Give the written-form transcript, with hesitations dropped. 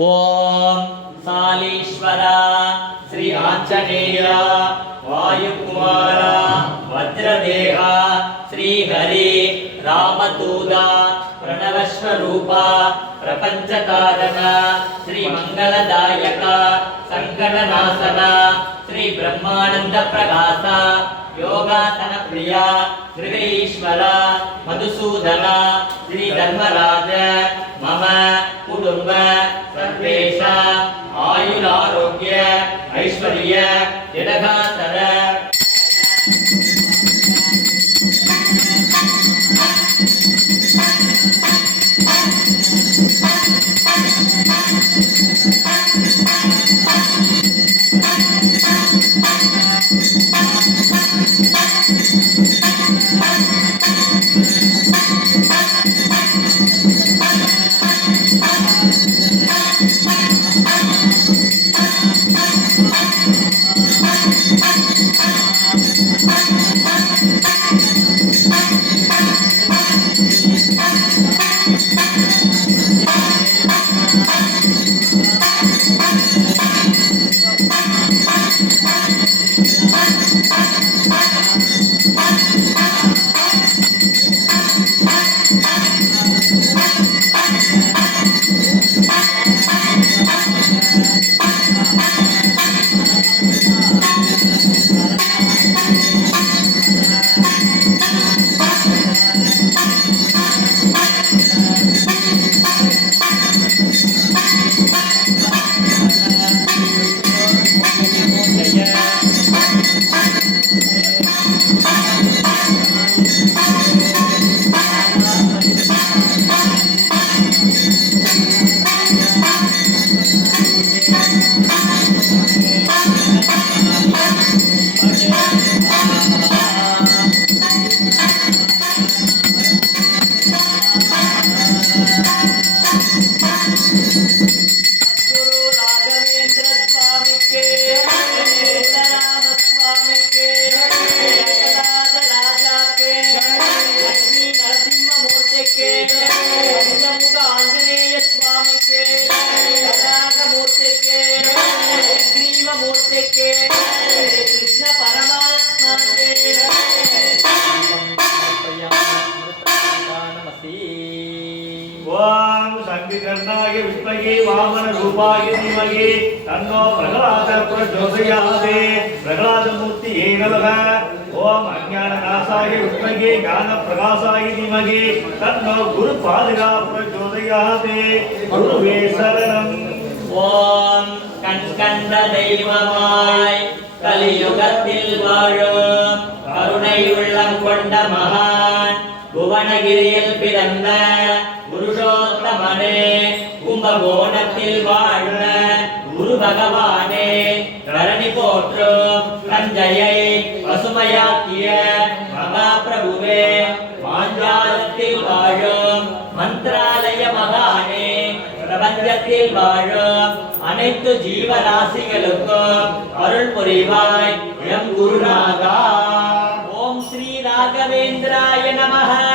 ओम सालीश्वर श्री आंजनेय वायुकुमार वज्रदेह श्री हरि रामदूत प्रणवस्वरूप प्रपंचकारक श्री मंगलदायक संकटनाशन श्री ब्रह्मानंद प्रकाश योगासन प्रिय हृदयेश्वर मधुसूदन श्री धर्मराज मम कुटुंब सर्वेशा आयुरारोग्य ऐश्वर्य यदगातर कर्णाय विद्महे वामन रूपाय धीमहि तन्नो प्रहलाद प्रचोदयात् प्रहलादमूर्तये नमः ओम अज्ञाननाशाय विद्महे ज्ञानप्रकाशाय धीमहि तन्नो गुरुपादगा प्रचोदयात् गुरुवे शरणम् ओम कण्कण्ड தெய்வமாய் கலியுகத்தில் வாழும் கருணை உள்ளம் கொண்ட மகான் புவனகிரியில் பிறந்த புருஷோத்தமனே கும்பகோணத்தில் வாழ்ந்த குரு பகவானே தரணி போற்றும் தஞ்சையை பசுமையாக்கிய மகாபிரபுவே மாஞ்சாலத்தில் வாழும் மந்திராலய மகானே பிரபஞ்சத்தில் வாழும் அனைத்து ஜீவராசிகளுக்கும் அருள் புரிவாய் எம் குருநாதா. ஓம் ஸ்ரீ ராகவேந்திராய நமஹ.